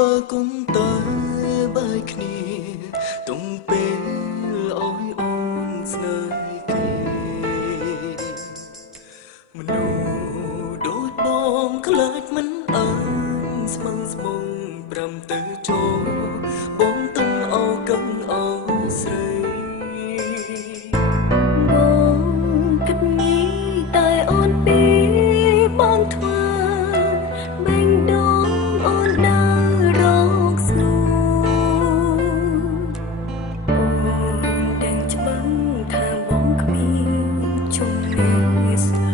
បើកុំតើបាយគ្នាទុំពេលអើយអូនស្នេហ៍គេមនុស្សដូចបងខ្លាចមិនអើយស្មឹងស្មងប្រាំទៅចូលបងទុំអោកឹងអោស្រីបងគិតnghĩតែអូនពីបងធ្វើបេញដូងអូនដើររកស្នូអូនទាំងច្បាំងថាបងគ្មានជំនឿស្នេ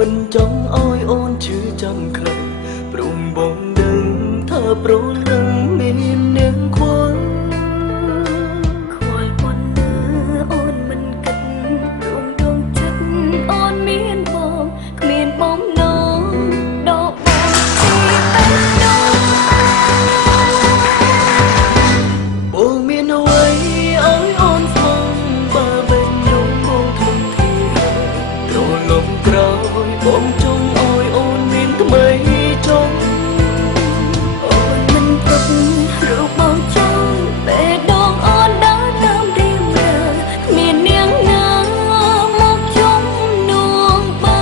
មិនចង់អោយអូនជឿចាំខ្លាំងព្រមបងដឹងថាប្រលឹងមាននាងខ្វល់ប៉ុណ្ណាអូនមិនគិតរំដងចិត្តអូនមានបងគ្មានបំណងដកបងពីតែបងមានអ្វីអោយអូនស្មងបើមិនយំបងធំធារលំក្រោយបងចង់អោយអូនមានថ្មីចង់អូនមិនទុករូបបងចង់ពេលដងអូនដើរតាមរៀងរាគ្មាននាងណាមកជុំនួងបើ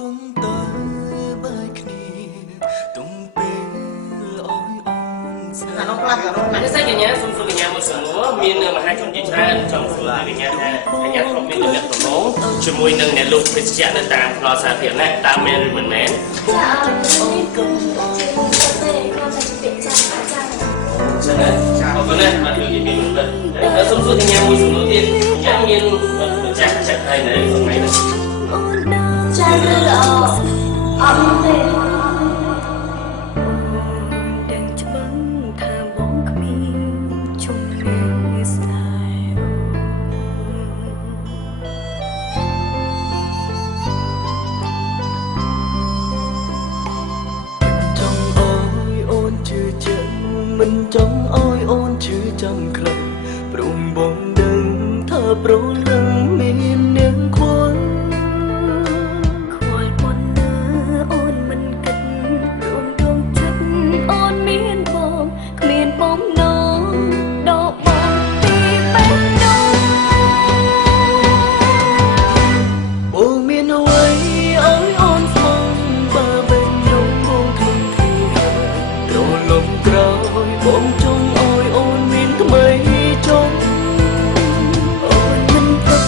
កុំតើបាយគ្នាទុំពេលអោយអូនស្នេហ៍អានោះខ្លះក៏នោះតែកញ្ញាសុំកញ្ញាមួយសំណួរមានមហាជនជាច្រើនចង់សួរកញ្ញាថាកញ្ញាធ្លាប់មានទំនាក់ទំនងជាមួយនឹងអ្នកលក់ភេសជ្ជៈនៅតាមផ្លូវសាធារណៈតើមែនឬមិនមែនចាអូនគុំជាបងទេគាត់តែពាក្យចាស់ចាស់ចឹងណាអរគុណណាស់មកជួយនិយាយមួយទៅសុំសួរកញ្ញាមួយសំណួរទៀតកញ្ញាមានចាស់ចាស់ហើយនៅថ្ងៃនេះចាស់ឬអត់ទេទាំងច្បាំងថាបងគ្មានជំនឿស្នេហ៍ចង់អោយអូនជឿចិត្តមិនចង់អោយអូនជឿចាំខ្លាំងព្រមបងដឹងថាប្រលឹងមាននាងខ្វល់ប៉ុណ្ណាអូនមិនគិតរំដងចិត្តអូនមានបងគ្មានបំណងដកបងពីបែបនោះបងមានអ្វីអោយអូនស្មងបើមិនយំបងធំធារលំក្រោយបងចង់អោយអូនមានថ្មីចង់អូនមិនទុក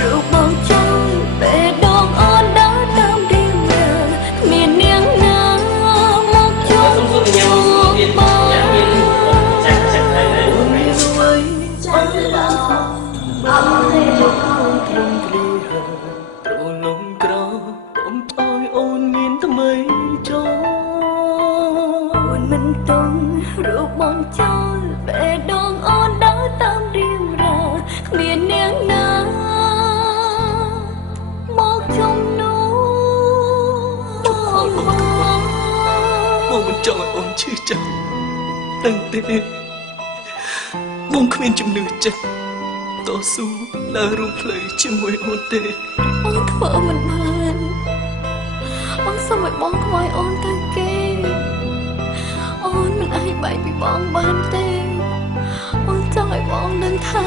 រូបបងចង់ពេលដងអូនដើរតាមរៀងរាគ្មាននាងណាមកជុំបងយ៉ាងមានចាស់ចាស់ហើយនៅថ្ងៃនេះចាស់ឬអត់ទេត្រង់គ្លីហើរលំក្រោយបងអោយអូនមានថ្មីចង់អូនមិនទុករូបបងចោលពេលដងអូនដើរតាមរៀងរាគ្មាននាងណាមកជុំនោះបងមិនចង់ឲ្យអូនឈឺចាប់ដឹងទេបងគ្មានជំនឿចិត្តតស៊ូដើររួមផ្លូវជាមួយអូនទេបងធ្វើមិនបានបងសុំឲ្យបងខ្វាយអូនទៅគេអូនមិនអាចបែកពីបងបានទេបងចង់ឲ្យបងដឹងថា